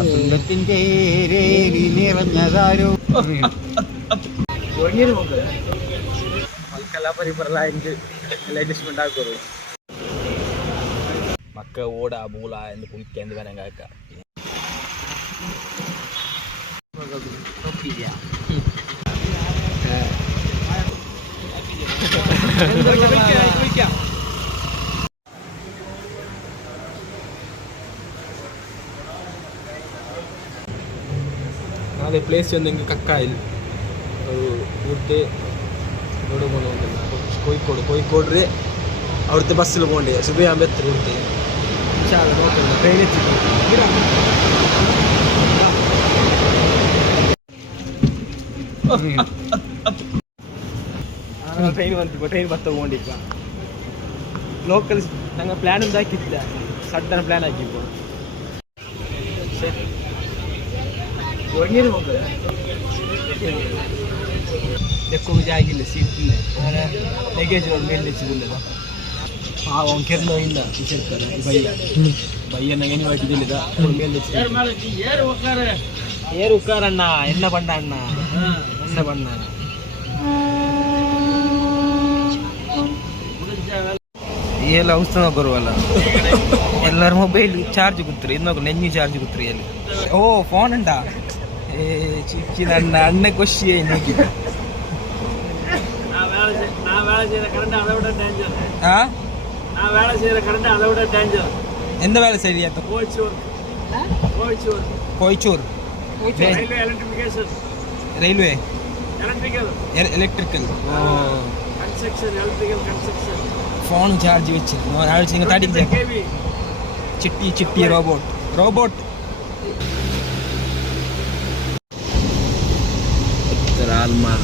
വസന്തത്തിന്റെ നിറഞ്ഞതാരോ Mecca ഓടാ ബൂള എന്ന് കുളിക്കാൻ വരാൻ കാക്ക അതെ പ്ലേസ് വന്നെങ്കിൽ കക്കായിൽ ഊട്ട് ഇവിടെ പോകുന്നുണ്ടല്ല കോഴിക്കോട് അവിടുത്തെ ബസ്സിൽ പോകണ്ടേ സുബയാകുമ്പോൾ എത്ര കൊടുത്തേ നോക്കണ്ട ട്രെയിൻ എത്തിക്കും ട്രെയിൻ പത്ത് പോകണ്ടിരിക്കുക ലോക്കൽ ഞങ്ങൾ പ്ലാൻ ഉണ്ടാക്കിയിട്ടില്ല സഡൻ പ്ലാൻ ആക്കിയപ്പോൾ ಜಾಗಿಲ್ಲ ಸೀಟ್ ಇಲ್ಲ ಲಗೇಜ್ ಮೇಲೆ ಹೆಚ್ಚಿಲ್ಲ ಅವನು ಕೆರ್ನೋ ಇಲ್ಲ ಟೀಚರ್ ಬಯ್ಯನ ಏನು ಮಾಡಿದ್ದಿಲ್ಲ ಮೇಲೆ ಏರು ಉಕ್ಕಾರಣ್ಣ ಎಣ್ಣ ಬಣ್ಣ ಅಣ್ಣ ಎಣ್ಣ ಬಣ್ಣ ಎಲ್ಲ ಔಷಧ ಬರುವಲ್ಲ ಎಲ್ಲರ ಮೊಬೈಲ್ ಚಾರ್ಜ್ ಕೂತ್ರಿ ಇನ್ನೊಂದು ನೆನ್ನಿ ಚಾರ್ಜ್ ಕೂತ್ರಿ ಅಲ್ಲಿ ಓ ಫೋನ್ ಉಂಟಾ ചിക്കി അണ്ണ കൊശിയെ എന്താ വേല ശരിയാത്ത കോഴിച്ചോർ റെയിൽവേ ഇലക്ട്രിക്കൽ ഫോൺ ചാർജ് വെച്ച് തടി ചിട്ടി റോബോട്ട് ആൽമാർ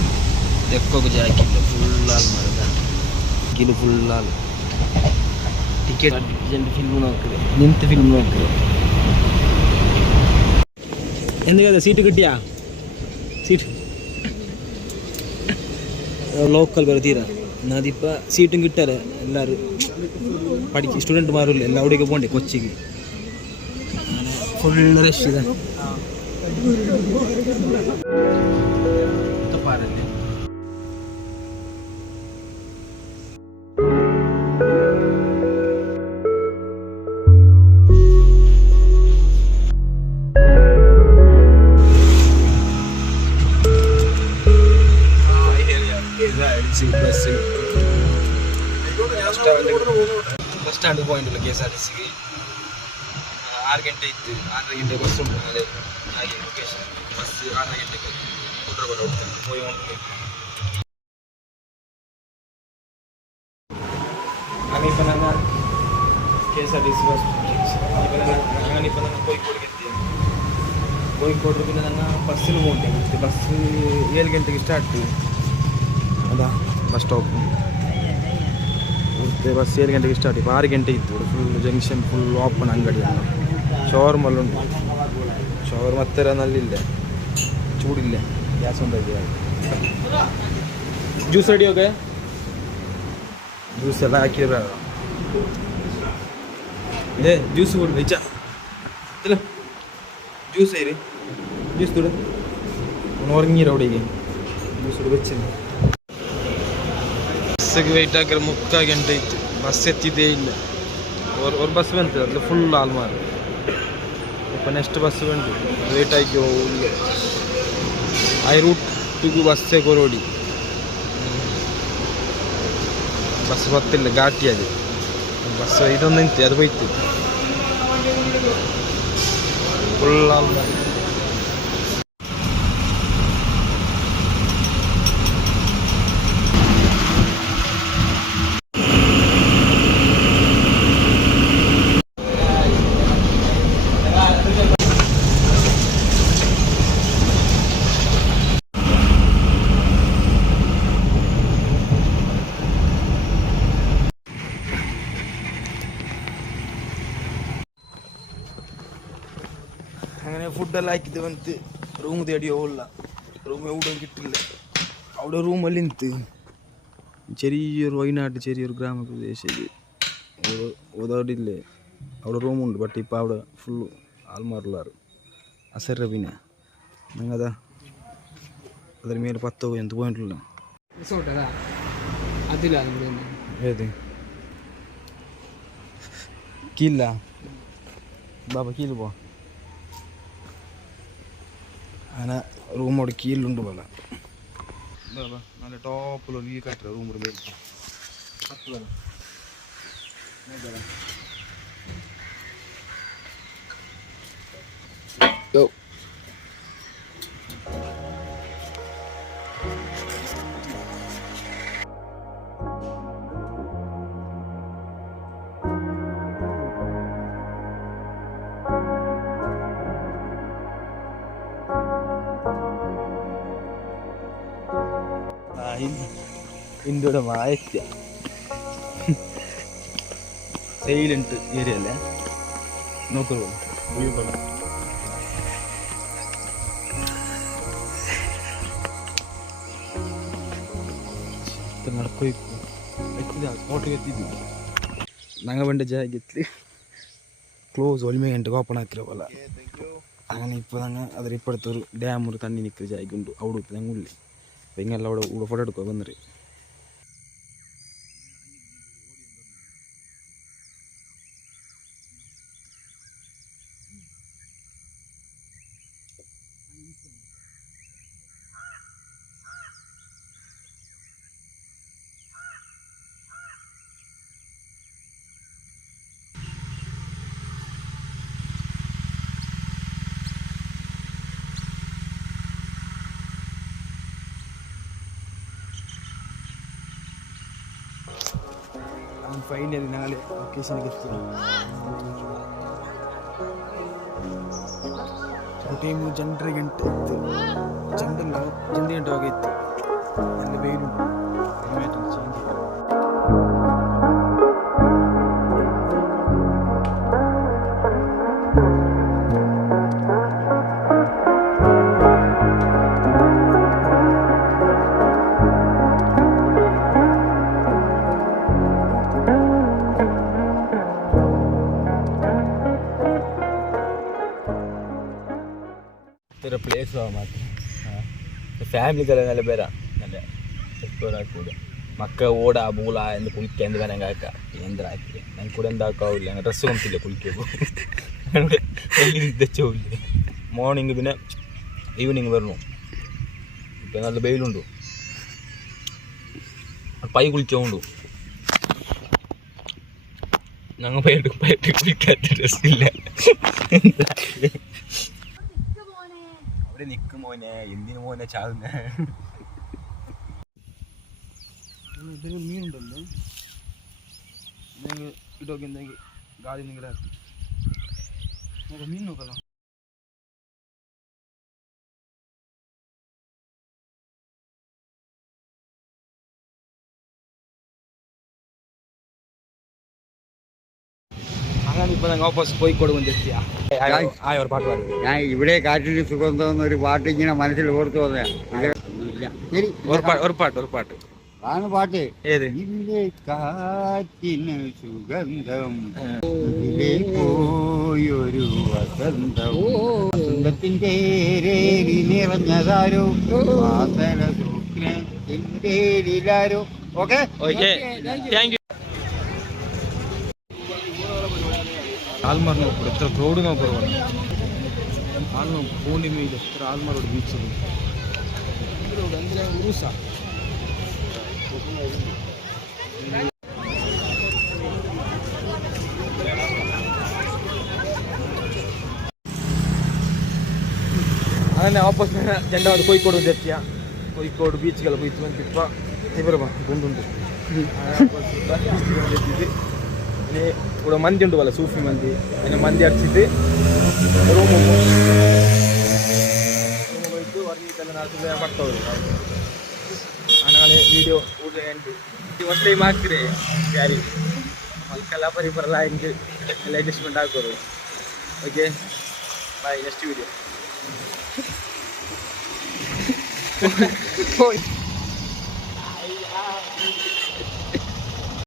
തെക്കൊക്കെ ജാക്കില്ല ഫുൾ ആൽമാർ ഫുൾ ആൾ ടിക്കറ്റ് അർജന്റ് ഫിലിം നോക്കുക നിനത്തെ ഫിലിം നോക്കുക എന്ത് സീറ്റ് കിട്ടിയാ സീറ്റ് ലോക്കൽ വരെ തീരാ എന്നതിപ്പോൾ സീറ്റും കിട്ടാറ് എല്ലാവരും സ്റ്റുഡൻറ്റുമാരില്ല എല്ലാം അവിടേക്ക് പോകണ്ടേ കൊച്ചിക്ക് അങ്ങനെ ഫുൾ റഷ് ഇതാണ് പാടല്ലേ ಬಸ್ ಸ್ಟ್ಯಾಂಡ್ പോയിന്റുള്ള KSRTC 6 ಗಂಟೆ ಇತ್ತು 6 ಗಂಟೆ ಬಸ್ ಉಂಟು ಅದೇ ಹಾಗೆ ಲೊಕೇಶನ್ ಬಸ್ 6 ಗಂಟೆಗೆ ಕುಟ್ರಬಲ ಹೋಗ್ತೇನೆ പോയി അങ്ങനെ ഇപ്പം ഞങ്ങൾ KSRTC ബസ് അങ്ങനെ ഇപ്പം ഞങ്ങൾ കോഴിക്കോടേക്ക് എത്തി കോഴിക്കോട് പിന്നെ ഞങ്ങൾ ബസ്സിൽ പോകണ്ടേ ബസ് 7 ಗಂಟೆಗೆ ಸ್ಟಾರ್ಟ್ അതാ ബസ് സ്റ്റോപ്പ് ಇರುತ್ತೆ ಬಸ್ 7 ಗಂಟೆಗೆ ಸ್ಟಾರ್ಟ್ 6 ಗಂಟೆಗೆ ಇತ್ತು ಫುಲ್ ಜಂಕ್ಷನ್ ಫುಲ್ ಓಪನ್ ಅಂಗಡಿಯನ್ನು ഷവർമല്ലുണ്ട് ഷവർമ അത്ര നല്ലില്ല ചൂടില്ല ഗ്യാസ് ഉണ്ടാക്കിയ ജ്യൂസ് റെഡിയൊക്കെ ജ്യൂസ് എല്ലാം ആക്കിയ ജ്യൂസ് കൂടി വെച്ചാ ജ്യൂസ് ആയിര് ജ്യൂസ് കൂടെ ഉറങ്ങിയില്ല അവിടേക്ക് ജ്യൂസ് കൂടെ വെച്ചില്ല ಬಸ್ಸಿಗೆ ವೆಯ್ಟ್ ಹಾಕಿದ್ರೆ 3 ಗಂಟೆ ಇತ್ತು ಬಸ್ ಎತ್ತಿದ್ದೇ ಇಲ್ಲ ஒரு பஸ் வந்து அதில் ஃபுல் ஆல்மார் இப்போ நெக்ஸ்ட் பஸ் வந்து ವೆಯ್ಟ್ ಆಗಿ ಹೋಗಿ ಆ ರೂಟಿಗೂ ಬಸ್ಸೇ ಕೊರೋಡಿ ಬಸ್ ಗೊತ್ತಿಲ್ಲ ಘಾಟಿ ಅದು ಬಸ್ ಇದೊಂದು ನಿಂತು ಅದು ಹೋಯ್ತು ಫುಲ್ ಆಲ್ಮಾರ್ അങ്ങനെ ഫുഡെല്ലാം ആക്കിയിട്ട് വന്നിട്ട് റൂം തേടി പോകില്ല റൂം എവിടെയും കിട്ടില്ല അവിടെ റൂമെല്ലാം നിന്ത് ചെറിയൊരു വയനാട്ട് ചെറിയൊരു ഗ്രാമപ്രദേശത്തിൽ ഓതോടില്ലേ അവിടെ റൂമുണ്ട് ബട്ട് ഇപ്പോൾ അവിടെ ഫുള്ള് ആൾമാറുള്ളാറ് ಅಸರ ಬಿನ ನಂಗದ ಅದ್ರ ಮೇಲೆ 10 ಎಂತ ಪಾಯಿಂಟ್ಲ ರಿಸೋರ್ಟ್ ಅದ ಅದಿಲ್ಲ ഏത് കീല്ല ബാബ കീല് പോ അങ്ങനെ റൂമോട് കീലുണ്ട് പോലെ ബാബ നല്ല ടോപ്പിലുള്ള വ്യൂ കട്ട റൂമോട് മേടിച്ചു ഇന്ത്യയുടെ മായത്യ സൈലന്റ് ഏരിയ അല്ലേ നോക്കുള്ളൂ വ്യൂ കൊള്ളാം ನಡ್ಕೋಯ್ತು ಎತ್ತಿದ ಸ್ಪಾಟಿಗೆ ಎತ್ತಿದ್ವಿ ನಂಗೆ ಬಂಡೆ ಜಾಗತ್ಲಿ ಕ್ಲೋಸ್ 1 ಗಂಟೆಗೆ ಓಪನ್ ಹಾಕಿರೋವಲ್ಲ അങ്ങനെ ഇപ്പോൾ ഞങ്ങൾ അതിൽ ഇപ്പോഴത്തൊരു ഡാം ഒരു തണ്ണി നിൽക്കുന്ന ജാഗുണ്ട് അവിടെ ഇപ്പം ഞങ്ങൾ ഉള്ളിൽ അപ്പം ഇങ്ങനെല്ലാം അവിടെ ഫോട്ടോ എടുക്കുക വന്നിട്ട് ഫൈനലി ഞങ്ങൾ ലൊക്കേഷനിലേക്ക് എത്തി ಟೈಮು 2:30 ಗಂಟೆ ಇತ್ತು 2 ಗಂಟೆ ಆಗಿತ್ತು ಒಳ್ಳೆ ಬೇರುಂಟು ಕ್ಲೈಮೇಟ್ ಚೇಂಜ್ ಪ್ಲೇಸ್ ಮಾತ್ರ ಫ್ಯಾಮಿಲಿಗೆಲ್ಲ ಬೇರೆ നല്ല എക്സ്പ്ലോർ ആക്കൂല മക്ക ഓടാ ബൂള എന്ന് കുളിക്കാൻ എന്ത് വേണം കാക്ക എന്ത് ആക്കില്ല ഞാൻ കൂടെ എന്താക്കാവില്ല അങ്ങനെ ഡ്രസ്സ് കൊണ്ടില്ല കുളിക്കുമ്പോൾ തെച്ചില്ല മോർണിംഗ് പിന്നെ ഈവനിങ് വരണു ഇപ്പം നല്ല വെയിലുണ്ടു പൈ കുളിച്ചോണ്ടു ഞങ്ങൾ പൈട്ട് കുളിക്കാത്ത ഡ്രസ്സില്ല അവിടെ നിൽക്കും മോനെ എന്തിനു മോനെ ചാകുന്ന ഇതിന് മീനുണ്ടല്ലോ ഇടൊക്കെ എന്തെങ്കിൽ ഗാലി നിങ്ങളുടെ മീൻ നോക്കണം അങ്ങനെ ഇപ്പൊ ഞങ്ങൾ വാപ്പസ് കോഴിക്കോട് കൊണ്ടെത്തിയ ഒരു പാട്ട് പാടും ഞാൻ ഇവിടെ കാറ്റിൽ സുഗന്ധം എന്നൊരു പാട്ട് ഇങ്ങനെ മനസ്സിൽ ഓർത്തു വന്നതാ ശരി ഒരു പാട്ട് ആണ് പാട്ട് ഏത് ഇവിടെ കാറ്റിന് സുഗന്ധം ഇതിലെ പോയൊരു വസന്തം വസന്തത്തിന്റെ രേലി നിറഞ്ഞതാരോ വാസന സൂക്ഷ്മത്തിന്റെ ലീലാരോ ഓക്കെ ഓക്കെ താങ്ക് യു ಆಲ್ಮಾರ್ ನೋಡ್ಕೊಡು ಎತ್ತರ ಕ್ರೌಡ್ ನೋಡ್ಕೊಡು ಆಲ್ಮ ಪೂರ್ಣಿಮೆ ಇದೆ ಎತ್ತರ ಆಲ್ಮಾರ್ ರೋಡ್ ಬೀಚ್ ಅಂದರೆ ಉರುಸ അങ്ങനെ വാപ്പസ് രണ്ടാമത് കോഴിക്കോട് എത്തിയ കോഴിക്കോട് ബീച്ചുകൾ പോയി വന്നിപ്പ ഇവരപ്പാ കൊണ്ടുണ്ട് എത്തിയിട്ട് ഇനി ഇവിടെ മന്തി ഉണ്ട് പോലെ സൂഫി മന്തി അതിനെ മന്തി അടിച്ചിട്ട് റൂമ് പോയിട്ട് ഉറങ്ങിയിട്ടെല്ലാം നാട്ടിൽ പട്ട വരും അങ്ങനെ വീഡിയോ ഫസ്റ്റ് ടൈം ಹಾಕ್ರೆ ಕ್ಯಾರಿ ಮಲ್ಕೆಲ್ಲ ಬರೀ ಬರಲ್ಲ ಹಿಂಗೆ ಎಲ್ಲ ಅಡ್ಜಸ್ಟ್ಮೆಂಟ್ ಹಾಕೋರು ಓಕೆ ಬಾಯ್ ನೆಕ್ಸ್ಟ್ ವಿಡಿಯೋ